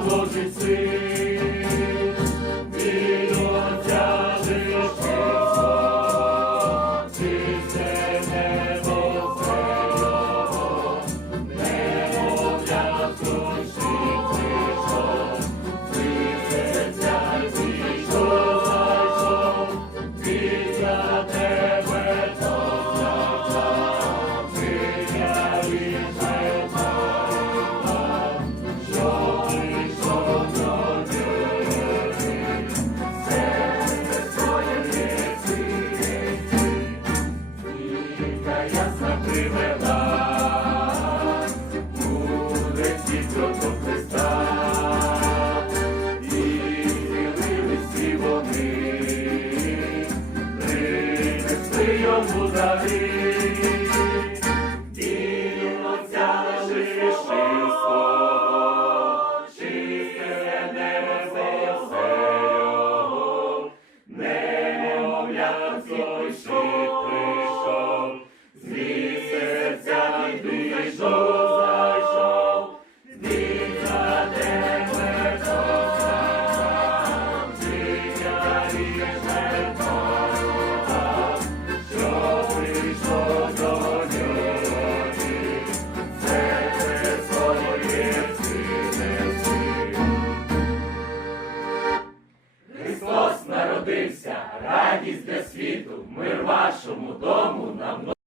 заложить сын eu vou dar mudaria. радість для світу, мир вашому дому нам.